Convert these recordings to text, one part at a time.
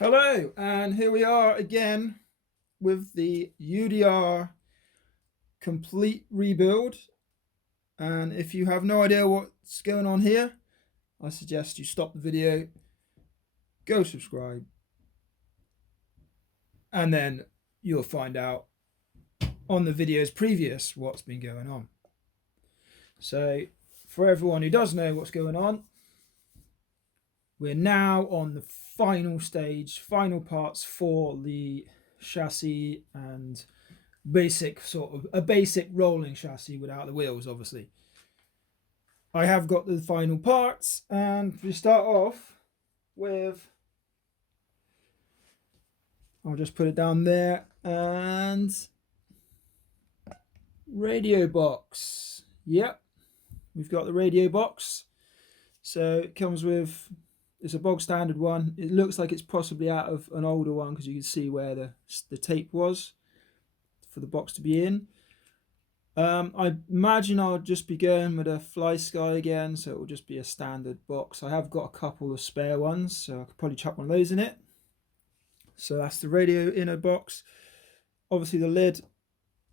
Hello, and here we are again with the UDR complete rebuild. And if you have no idea what's going on here, I suggest you stop the video, go subscribe, and then you'll find out on the videos previous what's been going on. So for everyone who does know what's going on, we're now on the final stage, final parts for the chassis and a basic rolling chassis without the wheels, obviously. I have got the final parts, and we start off with, I'll just put it down there, and radio box. Yep, we've got the radio box. So it comes with, it's a bog standard one. It looks like it's possibly out of an older one because you can see where the tape was for the box to be in. I imagine I'll just be going with a FlySky again, so it will just be a standard box. I have got a couple of spare ones, so I could probably chuck one of those in it. So that's the radio inner box. Obviously the lid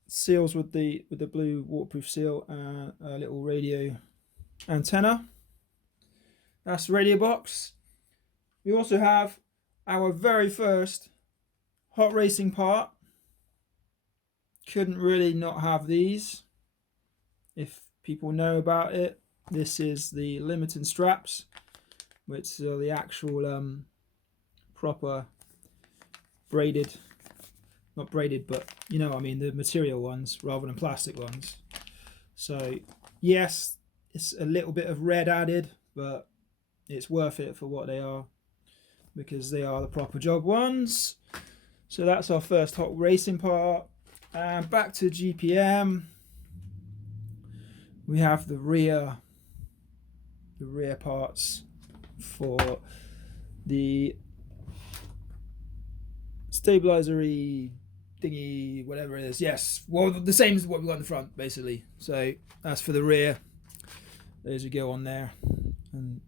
seals with the blue waterproof seal and a little radio antenna. That's the radio box. We also have our very first hot racing part. Couldn't really not have these. If people know about it, this is the limiting straps, which are the actual proper braided, not braided, but you know what I mean, the material ones rather than plastic ones. So yes, it's a little bit of red added, but it's worth it for what they are, because they are the proper job ones. So that's our first hot racing part. And back to GPM, we have the rear parts for the stabilizer-y thingy, whatever it is. Yes, well, the same as what we got in the front, basically. So that's for the rear. Those you go on there and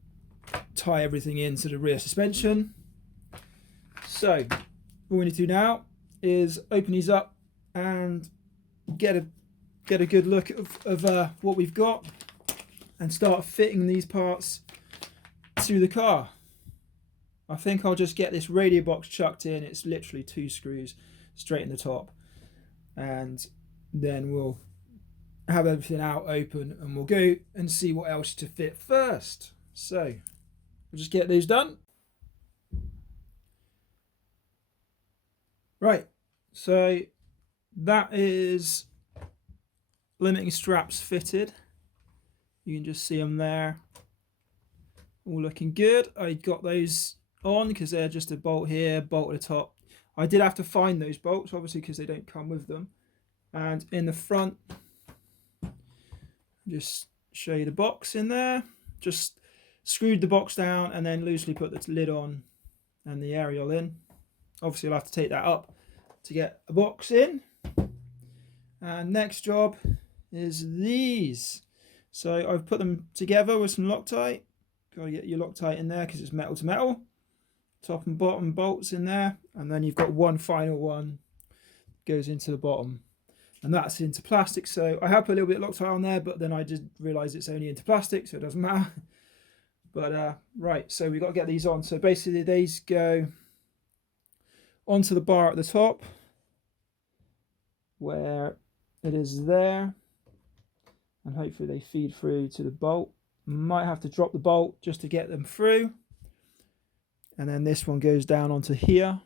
tie everything into the rear suspension. So all we need to do now is open these up and get a good look of what we've got and start fitting these parts to the car. I think I'll just get this radio box chucked in. It's literally 2 screws straight in the top, and then we'll have everything out open and we'll go and see what else to fit first. So we'll just get those done. Right, so that is limiting straps fitted. You can just see them there, all looking good. I got those on because they're just a bolt here, bolt at the top. I did have to find those bolts, obviously, because they don't come with them. And in the front, just show you the box in there. Just screwed the box down and then loosely put the lid on and the aerial in. Obviously, I'll have to take that up to get a box in. And next job is these. So I've put them together with some Loctite. Got to get your Loctite in there because it's metal to metal. Top and bottom bolts in there, and then you've got one final one goes into the bottom, and that's into plastic. So I have put a little bit of Loctite on there, but then I just realised it's only into plastic, so it doesn't matter. But right, so we've got to get these on. So basically these go onto the bar at the top where it is there, and hopefully they feed through to the bolt. Might have to drop the bolt just to get them through, and then this one goes down onto here,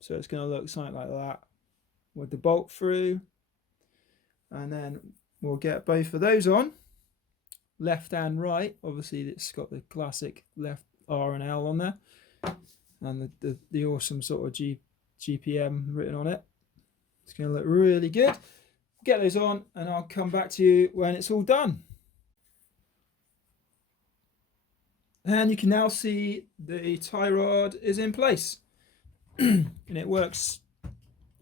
so it's going to look something like that with the bolt through. And then we'll get both of those on, left and right. Obviously it's got the classic left R and L on there, and the awesome sort of GPM written on it. It's going to look really good. Get those on and I'll come back to you when it's all done. And you can now see the tie rod is in place and it works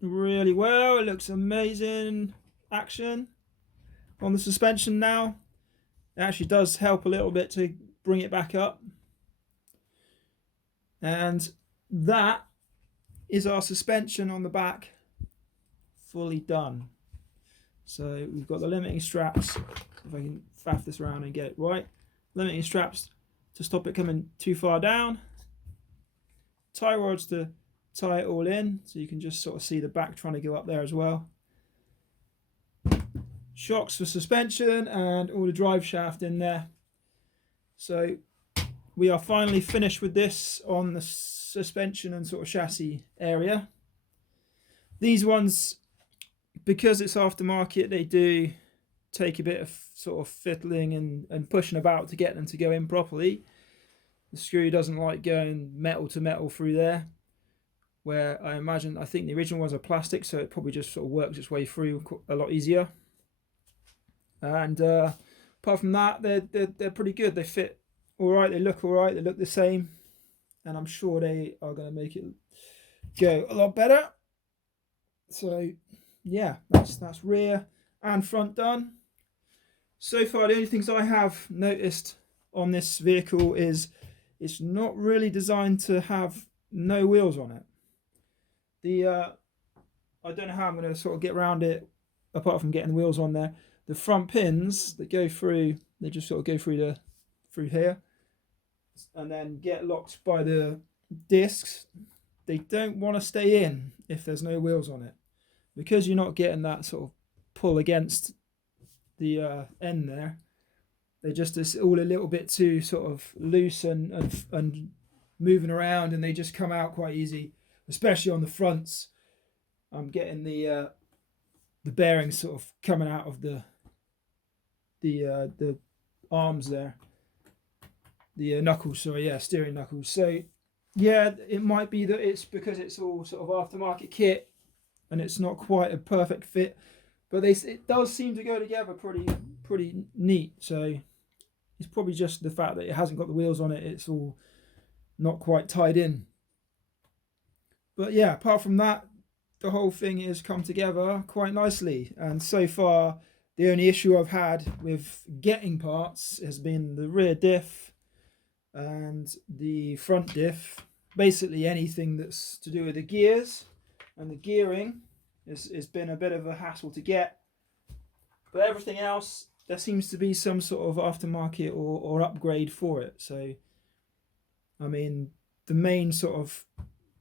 really well. It looks amazing action on the suspension now. It actually does help a little bit to bring it back up. And that is our suspension on the back fully done. So we've got the limiting straps, if I can faff this around and get it right, limiting straps to stop it coming too far down, tie rods to tie it all in, so you can just sort of see the back trying to go up there as well, shocks for suspension, and all the drive shaft in there. So we are finally finished with this on the suspension and sort of chassis area. These ones, because it's aftermarket, they do take a bit of sort of fiddling and pushing about to get them to go in properly. The screw doesn't like going metal to metal through there, where I think the original ones are plastic, so it probably just sort of works its way through a lot easier. And apart from that, they're pretty good. They fit all right, they look all right, they look the same, and I'm sure they are going to make it go a lot better. So yeah, that's rear and front done. So far, the only things I have noticed on this vehicle is it's not really designed to have no wheels on it. I don't know how I'm going to sort of get around it apart from getting the wheels on there. The front pins that go through, they just sort of go through here and then get locked by the discs. They don't want to stay in if there's no wheels on it, because you're not getting that sort of pull against the end there. They're just all a little bit too sort of loose and moving around, and they just come out quite easy, especially on the fronts. I'm getting the bearings sort of coming out of the arms there, the knuckles, sorry, yeah, steering knuckles. So yeah, it might be that it's because it's all sort of aftermarket kit and it's not quite a perfect fit, but it does seem to go together pretty neat. So it's probably just the fact that it hasn't got the wheels on it, it's all not quite tied in. But yeah, apart from that, the whole thing has come together quite nicely. And so far, the only issue I've had with getting parts has been the rear diff and the front diff. Basically anything that's to do with the gears and the gearing has been a bit of a hassle to get. But everything else, there seems to be some sort of aftermarket or upgrade for it. So, I mean, the main sort of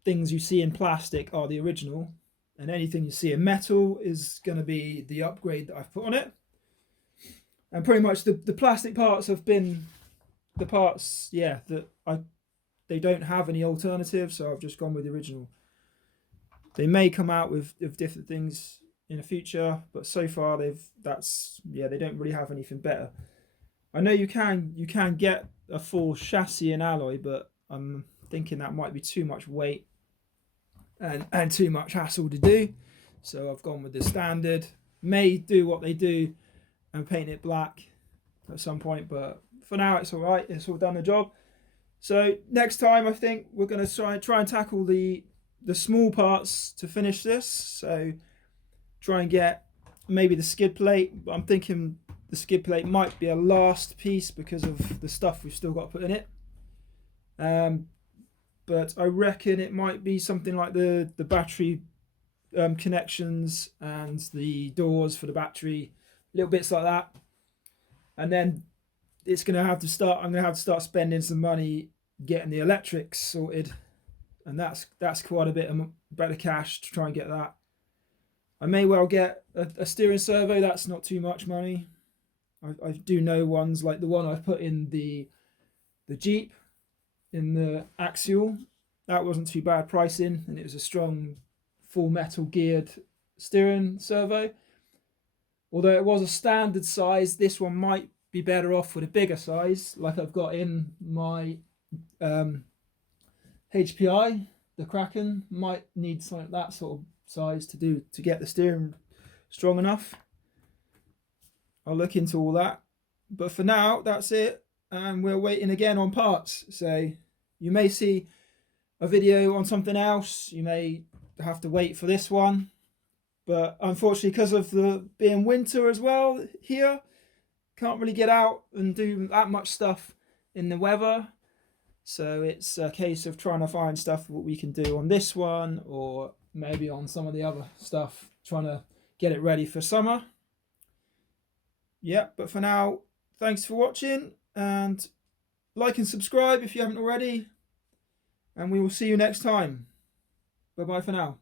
things you see in plastic are the original, and anything you see in metal is going to be the upgrade that I've put on it. And pretty much the plastic parts have been the parts, yeah, that they don't have any alternatives, so I've just gone with the original. They may come out with different things in the future, but so far they don't really have anything better. I know you can get a full chassis and alloy, but I'm thinking that might be too much weight and too much hassle to do. So I've gone with the standard. May do what they do and paint it black at some point, but for now it's all right. It's all done the job. So next time I think we're going to try and tackle the small parts to finish this. So try and get maybe the skid plate. But I'm thinking the skid plate might be a last piece because of the stuff we've still got to put in it. But I reckon it might be something like the battery connections and the doors for the battery, little bits like that. And then I'm going to have to start spending some money getting the electrics sorted, and that's quite a bit of cash to try and get that. I may well get a steering servo. That's not too much money. I do know ones like the one I've put in the Jeep in the Axial. That wasn't too bad pricing, and it was a strong full metal geared steering servo. Although it was a standard size, this one might be better off with a bigger size, like I've got in my HPI. The Kraken might need something that sort of size to get the steering strong enough. I'll look into all that, but for now that's it, and we're waiting again on parts. So you may see a video on something else, you may have to wait for this one, but unfortunately because of the being winter as well here, can't really get out and do that much stuff in the weather. So it's a case of trying to find stuff what we can do on this one, or maybe on some of the other stuff, trying to get it ready for summer. Yeah, but for now, thanks for watching, and like and subscribe if you haven't already, and we will see you next time. Bye bye for now.